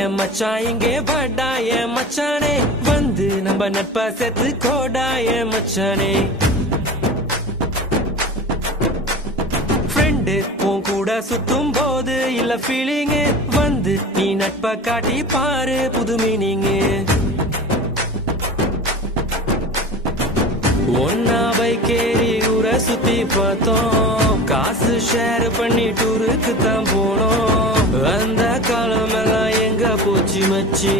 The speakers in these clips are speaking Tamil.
என் மச்சான் இங்கே வாடா என் மச்சானே வந்து நம்ம நட்பா சேர்த்து கோடா என் மச்சானே ஃப்ரெண்டு உன் கூட சுத்தும் போது இல்ல ஃபீலிங் வந்து நீ நட்பா காட்டி பாரு புது மீனிங் ஒன்னா பைக்கேறி ஊரை சுத்தி பார்த்தோம் காசு ஷேர் பண்ணி டூருக்கு தான் போனோம் அந்த காலம் எல்லாம் எங்க போச்சு மச்சி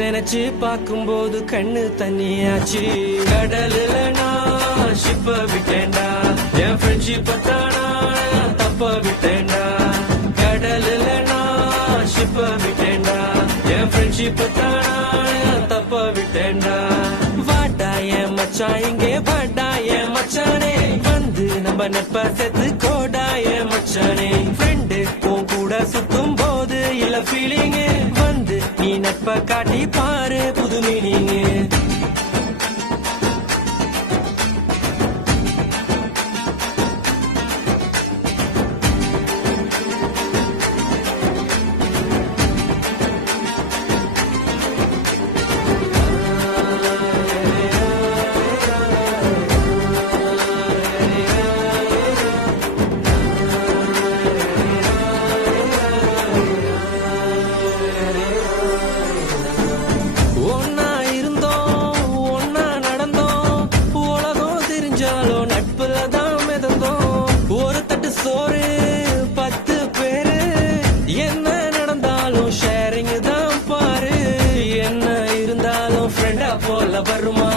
நினைச்சு பார்க்கும்போது கண்ணு தண்ணியாச்சு கடலுல நான் ஷிப்ப விட்டேன்டா என் ஃப்ரெண்ட்ஷிப்ப தானா தப்ப விட்டேன்டா கடலுல நான் ஷிப்ப விட்டேன்டா என் ஃப்ரெண்ட்ஷிப்ப தானா தப்ப விட்டேன்டா வாடா என் மச்சான் இங்கே வாடா என் மச்சானே வந்து நம்ம நட்பா சேர்த்து கோடா என் மச்சானே ஃப்ரெண்டு உன் கூட சுத்தும் போது இல்ல ஃபீலிங் வந்து நீ நட்பா காட்டி பாரு புது மீனிங் சோறு 10 பேரு என்ன நடந்தாலும் ஷேரிங் தான் பாரு என்ன இருந்தாலும் ஃப்ரெண்டா போல வருமா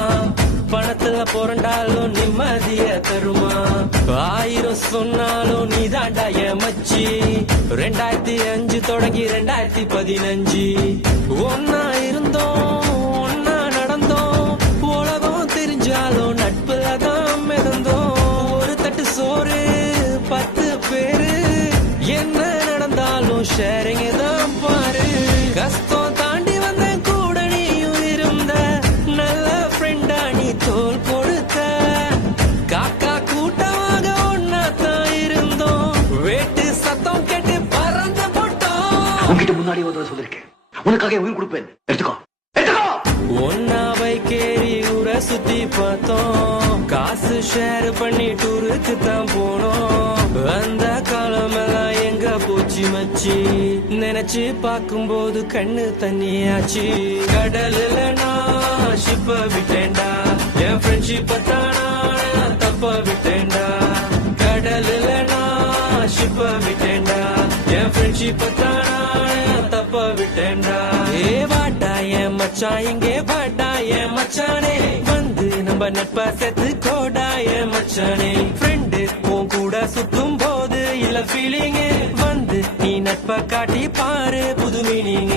பணத்துல புரண்டாலும் நிம்மதிய தருமா 1000 சொன்னாலும் நீ தாண்டா என் மச்சி 2005 தொடங்கி 2015 ஒன்னா இருந்தோம் ஒன்னா நடந்தோம் உலகம் தெரிஞ்சாலும் நட்புல தான் மிதந்தோம் ஒரு தட்டு சோறு 10 பேரு என்ன நடந்தாலும் ஷேரிங் தான் பாரு கஷ்டம் தாண்டி வந்த கூட நீயும் இருந்த நல்ல ஃப்ரெண்டா நீ தோல் கொடுத்த காக்கா கூட்டமாக ஒன்னா தான் இருந்தோம் வேட்டு சத்தம் கேட்டு பறந்து போட்டோம் உன்கிட்ட முன்னாடி ஒரு சொல்லிருக்கேன் உனக்காக உயிர் கொடுப்பேன் எடுத்துக்கோ ஒன்னா பைக்கேறி ஊரை சுத்தி பார்த்தோம் காசு ஷேர் பண்ணி டூருக்கு தான் போனோம் அந்த காலம் எல்லாம் எங்க போச்சு மச்சி நினைச்சு பார்க்கும்போது கண்ணு தண்ணியாச்சு கடலுல நான் ஷிப்ப விட்டேன்டா என் ஃப்ரெண்ட்ஷிப்ப தானா தப்ப விட்டேன்டா கடலுல நான் ஷிப்ப விட்டேன்டா என் ஃப்ரெண்ட்ஷிப்ப தானா தப்ப விட்டேன்டா ஏ வாடா என் மச்சான் இங்கே வாடா என் மச்சானே வந்து நம்ம நட்பா சேர்த்து கோடா என் மச்சானே ஃப்ரெண்டு உன் கூட சுத்தும் போது இல்ல ஃபீலிங் வந்து நீ நட்பா காட்டி பாரு புது மீனிங்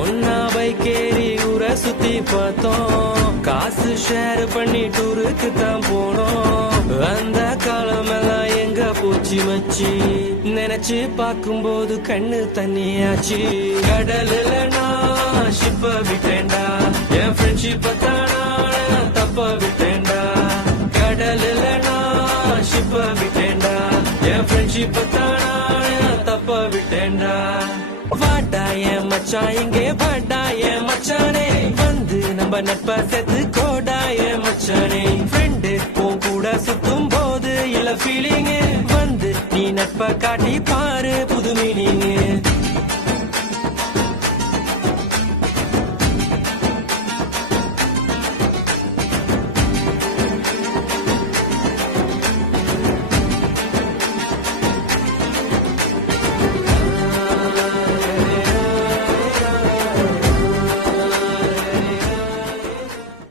ஒன்னா பைக்கேறி ஊரை சுத்தி பார்த்தோம் காசு ஷேர் பண்ணி டூருக்கு தான் போனோம் அந்த காலம் எல்லாம் எங்க போச்சு மச்சி நினைச்சு பார்க்கும்போது கண்ணு தண்ணியாச்சு கடலுல நான் ஷிப்ப விட்டேன்டா என் ஃப்ரெண்ட்ஷிப்ப தானா தப்ப விட்டேன்டா கடலுல நான் ஷிப்ப விட்டேன்டா என் ஃப்ரெண்ட்ஷிப்ப தானா தப்ப விட்டேன்டா வாடா என் மச்சான் இங்கே வாடா என் மச்சானே வந்து நம்ம நட்பா சேர்த்து கோடா என் மச்சானே ஃப்ரெண்டு உன் கூட சுத்தும் போது இல்ல ஃபீலிங் வந்து நீ நட்பா காட்டி பாரு புது மீனிங்